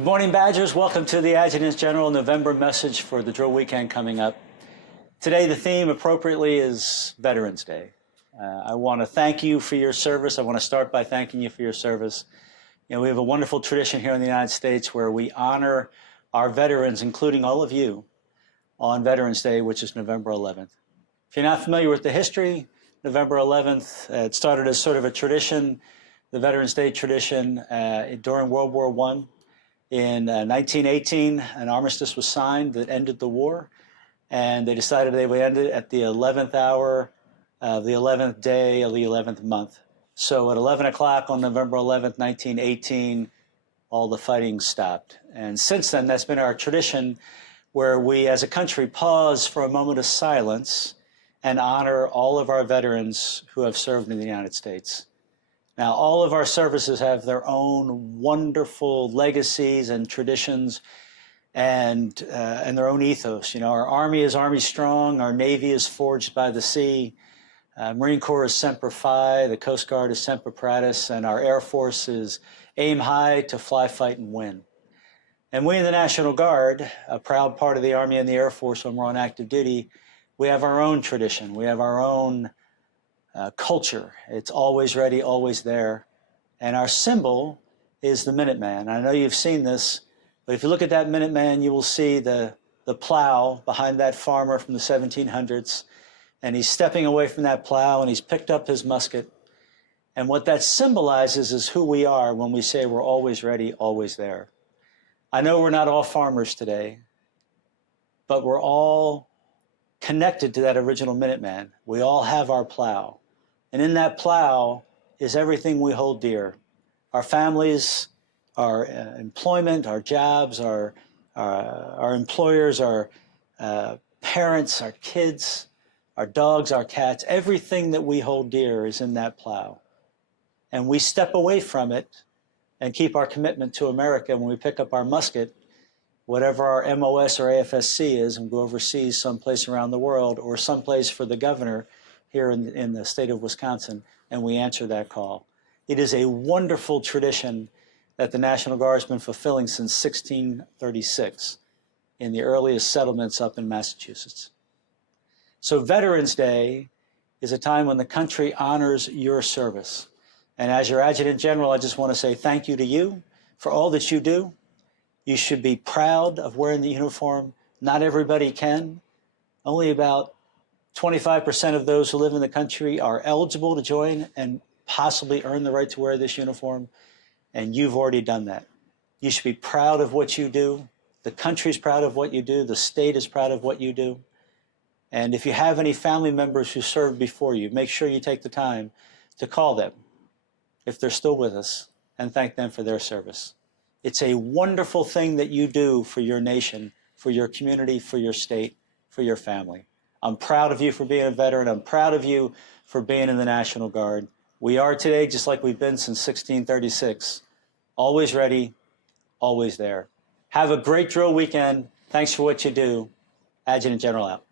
Good morning, Badgers. Welcome to the Adjutant General November message for the drill weekend coming up. Today, the theme appropriately is Veterans Day. I want to thank you for your service. I want to start by thanking you for your service. You know, we have a wonderful tradition here in the United States where we honor our veterans, including all of you, on Veterans Day, which is November 11th. If you're not familiar with the history, November 11th, it started as sort of a tradition, the Veterans Day tradition during World War I. In 1918, an armistice was signed that ended the war, and they decided they would end it at the 11th hour of the 11th day of the 11th month. So at 11 o'clock on November 11th, 1918, all the fighting stopped. And since then, that's been our tradition where we as a country pause for a moment of silence and honor all of our veterans who have served in the United States. Now, all of our services have their own wonderful legacies and traditions and their own ethos. You know, our Army is Army strong, our Navy is forged by the sea, Marine Corps is Semper Fi, the Coast Guard is Semper Paratus, and our Air Force is aim high to fly, fight, and win. And we in the National Guard, a proud part of the Army and the Air Force when we're on active duty, we have our own tradition, we have our own culture. It's always ready, always there. And our symbol is the Minuteman. I know you've seen this, but if you look at that Minuteman, you will see the plow behind that farmer from the 1700s. And he's stepping away from that plow and he's picked up his musket. And what that symbolizes is who we are when we say we're always ready, always there. I know we're not all farmers today, but we're all connected to that original Minuteman. We all have our plow. And in that plow is everything we hold dear. Our families, our employment, our jobs, our employers, our parents, our kids, our dogs, our cats. Everything that we hold dear is in that plow. And we step away from it and keep our commitment to America when we pick up our musket, whatever our MOS or AFSC is, and go overseas someplace around the world or someplace for the governor here in the state of Wisconsin, and we answer that call. It is a wonderful tradition that the National Guard has been fulfilling since 1636 in the earliest settlements up in Massachusetts. So Veterans Day is a time when the country honors your service. And as your Adjutant General, I just want to say thank you to you for all that you do. You should be proud of wearing the uniform. Not everybody can. Only about 25% of those who live in the country are eligible to join and possibly earn the right to wear this uniform, and you've already done that. You should be proud of what you do. The country's proud of what you do. The state is proud of what you do. And if you have any family members who served before you, make sure you take the time to call them, if they're still with us, and thank them for their service. It's a wonderful thing that you do for your nation, for your community, for your state, for your family. I'm proud of you for being a veteran. I'm proud of you for being in the National Guard. We are today just like we've been since 1636. Always ready, always there. Have a great drill weekend. Thanks for what you do. Adjutant General out.